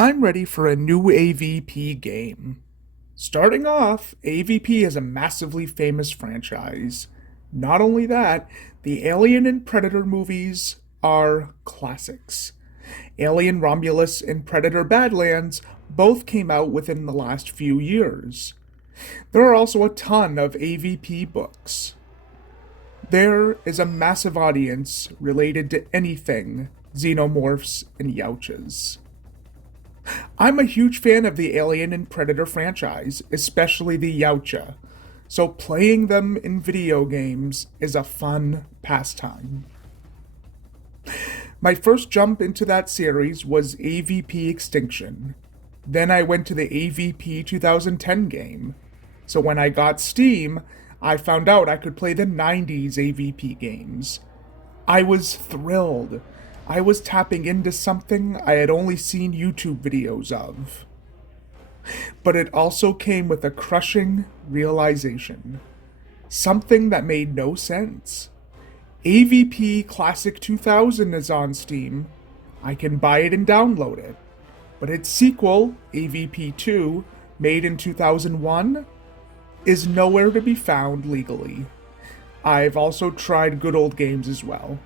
I'm ready for a new AVP game. Starting off, AVP is a massively famous franchise. Not only that, the Alien and Predator movies are classics. Alien Romulus and Predator Badlands both came out within the last few years. There are also a ton of AVP books. There is a massive audience related to anything xenomorphs and Yautjas. I'm a huge fan of the Alien and Predator franchise, especially the Yautja, so playing them in video games is a fun pastime. My first jump into that series was AVP Extinction. Then I went to the AVP 2010 game. So when I got Steam, I found out I could play the 90s AVP games. I was thrilled. I was tapping into something I had only seen YouTube videos of. But it also came with a crushing realization. Something that made no sense. AVP Classic 2000 is on Steam. I can buy it and download it. But its sequel, AVP 2, made in 2001, is nowhere to be found legally. I've also tried good old games as well.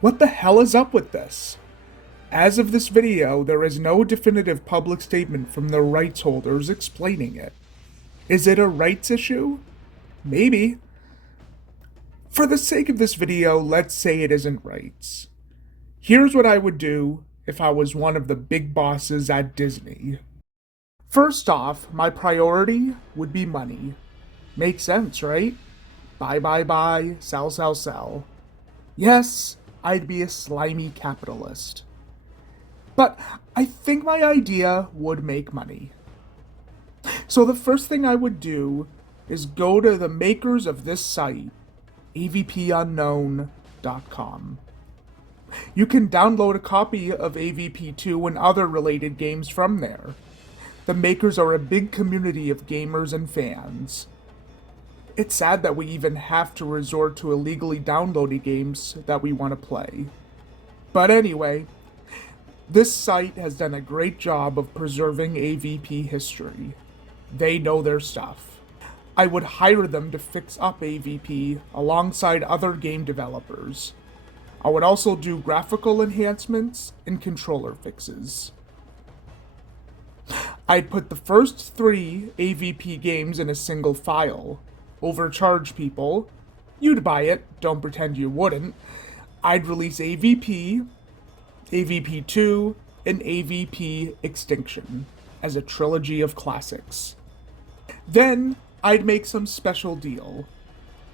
What the hell is up with this? As of this video, there is no definitive public statement from the rights holders explaining it. Is it a rights issue? Maybe. For the sake of this video, let's say it isn't rights. Here's what I would do if I was one of the big bosses at Disney. First off, my priority would be money. Makes sense, right? Buy, sell. Yes, I'd be a slimy capitalist. But I think my idea would make money. So the first thing I would do is go to the makers of this site, avpunknown.com. You can download a copy of AVP2 and other related games from there. The makers are a big community of gamers and fans. It's sad that we even have to resort to illegally downloading games that we want to play. But anyway, this site has done a great job of preserving AVP history. They know their stuff. I would hire them to fix up AVP alongside other game developers. I would also do graphical enhancements and controller fixes. I'd put the first 3 AVP games in a single file, overcharge people. You'd buy it, don't pretend you wouldn't. I'd release AVP, AVP2, and AVP Extinction as a trilogy of classics. Then I'd make some special deal.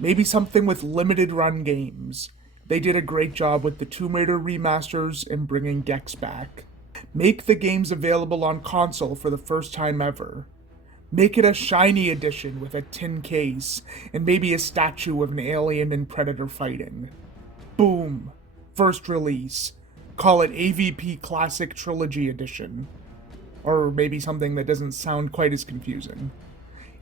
Maybe something with limited run games. They did a great job with the Tomb Raider remasters and bringing Gex back. Make the games available on console for the first time ever. Make it a shiny edition with a tin case and maybe a statue of an alien and predator fighting. Boom. First release. Call it AVP Classic Trilogy Edition. Or maybe something that doesn't sound quite as confusing.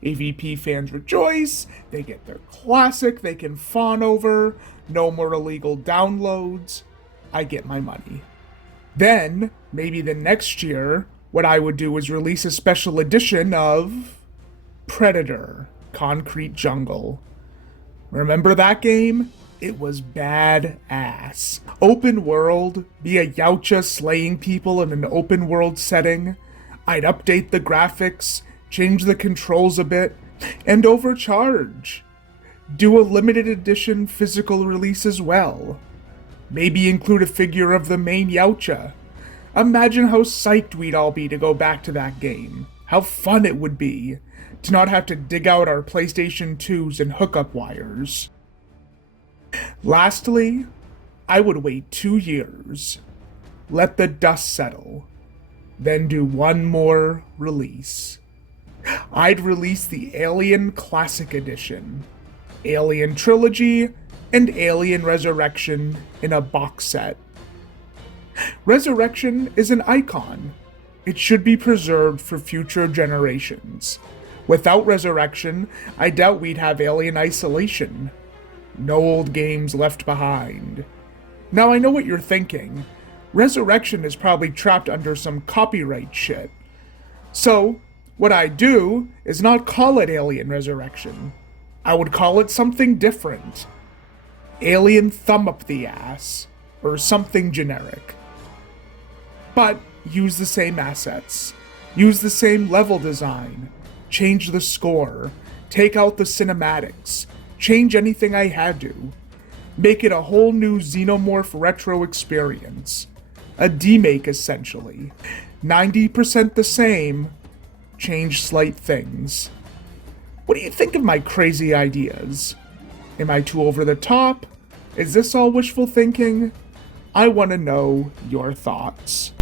AVP fans rejoice, they get their classic they can fawn over, no more illegal downloads, I get my money. Then, maybe the next year, what I would do is release a special edition of Predator: Concrete Jungle. Remember that game? It was badass. Open world, be a Yautja slaying people in an open world setting. I'd update the graphics, change the controls a bit, and overcharge. Do a limited edition physical release as well. Maybe include a figure of the main Yautja. Imagine how psyched we'd all be to go back to that game. How fun it would be to not have to dig out our PlayStation 2s and hookup wires. Lastly, I would wait 2 years. Let the dust settle. Then do one more release. I'd release the Alien Classic Edition, Alien Trilogy, and Alien Resurrection in a box set. Resurrection is an icon. It should be preserved for future generations. Without Resurrection, I doubt we'd have Alien Isolation. No old games left behind. Now I know what you're thinking. Resurrection is probably trapped under some copyright shit. So, what I'd do is not call it Alien Resurrection. I would call it something different. Alien Thumb Up the Ass, or something generic. But use the same assets. Use the same level design. Change the score. Take out the cinematics. Change anything I had to. Make it a whole new Xenomorph retro experience. A demake, essentially. 90% the same. Change slight things. What do you think of my crazy ideas? Am I too over the top? Is this all wishful thinking? I want to know your thoughts.